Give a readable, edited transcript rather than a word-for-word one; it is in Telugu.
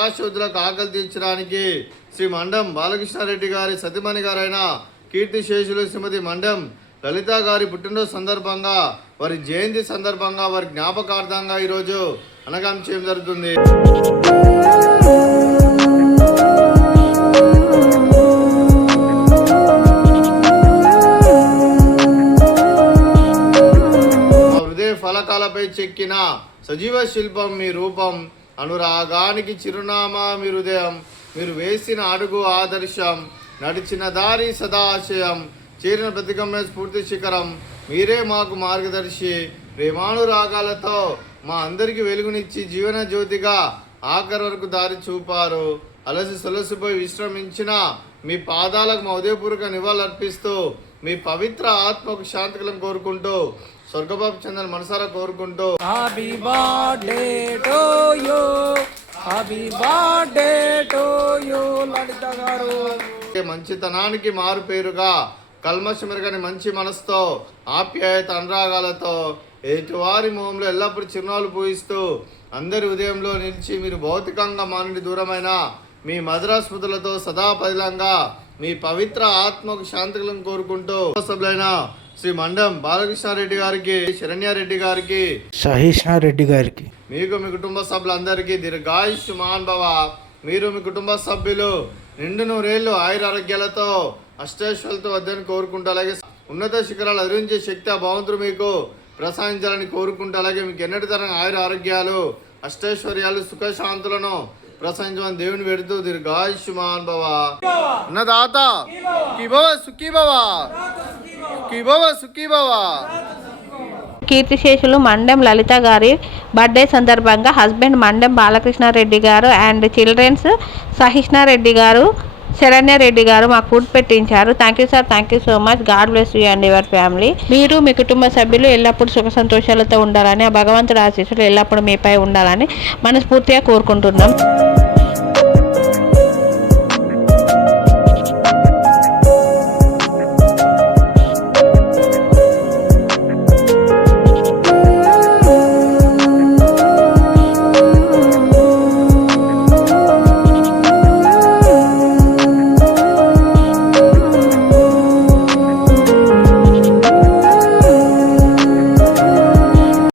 రాష్ట్రోద్యులకు ఆకలి తీర్చడానికి శ్రీ మండం బాలకృష్ణారెడ్డి గారి సతీమణి గారైన కీర్తిశేషులు శ్రీమతి మండం లలిత గారి పుట్టినరోజు సందర్భంగా వారి జయంతి సందర్భంగా వారి జ్ఞాపకార్థంగా ఈరోజు అన్నదానం చేయడం జరుగుతుంది. హృదయ ఫలకాలపై చెక్కిన సజీవ శిల్పం మీ రూపం, అనురాగానికి చిరునామా మీ హృదయం, మీరు వేసిన అడుగు ఆదర్శం, నడిచిన దారి సదాశయం, చేరిన ప్రతిగమ్య స్ఫూర్తి శిఖరం, మీరే మాకు మార్గదర్శి, ప్రేమానురాగాలతో మా అందరికీ వెలుగునిచ్చి జీవన జ్యోతిగా ఆఖరి వరకు దారి చూపారు. అలసి సొలసిపోయి విశ్రమించిన మీ పాదాలకు మా ఉదయపూర్వక నివాళులర్పిస్తూ మీ పవిత్ర ఆత్మకు శాంతికలం కోరుకుంటూ స్వర్గబాబు చంద్ర మనసారా కోరుకుంటూ happy birthday to you, happy birthday to you Lalitha గారు. మంచితనానికి మారు పేరుగా కల్మషమెరగని మంచి మనసుతో ఆప్యాయత అనురాగాలతో ఎటువారి మొహంలో ఎల్లప్పుడూ చిరునవ్వులు పూయిస్తూ అందరి ఉదయంలో నిలిచి మీరు భౌతికంగా మానుడి దూరమైన మీ మధుర స్మృతులతో సదా పదిలంగా మీ పవిత్ర ఆత్మకు శాంతికలను కోరుకుంటూ సభ్యులైన శ్రీ మండం బాలకృష్ణారెడ్డి గారికి, శరణ్యారెడ్డి గారికి, సహిష్ణారెడ్డి గారికి, మీకు మీ కుటుంబ సభ్యులందరికీ దీర్ఘాయుష్మాన్ భవ. మీరు మీ కుటుంబ సభ్యులు నిండు నూరేళ్లు ఆయుర ఆరోగ్యాలతో అష్టైశ్వర్యాలతో వద్దని కోరుకుంటూ, అలాగే ఉన్నత శిఖరాలు అధిరించే శక్తి ఆ భగవంతుడు మీకు ప్రసాదించాలని కోరుకుంటూ, అలాగే మీకు ఎన్నటి తరం ఆయుర ఆరోగ్యాలు అష్టైశ్వర్యాలు సుఖశాంతులను ప్రసాదించమని దేవుని పెడుతూ దీర్ఘాయుష్మాన్ భవ. ఉన్నదాత కీ భవ సుఖీ భవ, కీ భవ సుఖీ భవ. కీర్తిశేషులు మండం లలిత గారి బర్త్డే సందర్భంగా హస్బెండ్ మండం బాలకృష్ణారెడ్డి గారు అండ్ చిల్డ్రన్స్ సహిష్ణారెడ్డి గారు, శరణ్యారెడ్డి గారు మాకు ఫుడ్ పెట్టించారు. Thank you sir, thank you so much. God bless you and your family. మీరు మీ కుటుంబ సభ్యులు ఎల్లప్పుడూ సుఖ సంతోషాలతో ఉండాలని, ఆ భగవంతుడి ఆశీస్సులు ఎల్లప్పుడూ మీపై ఉండాలని మనస్ఫూర్తిగా కోరుకుంటున్నాం.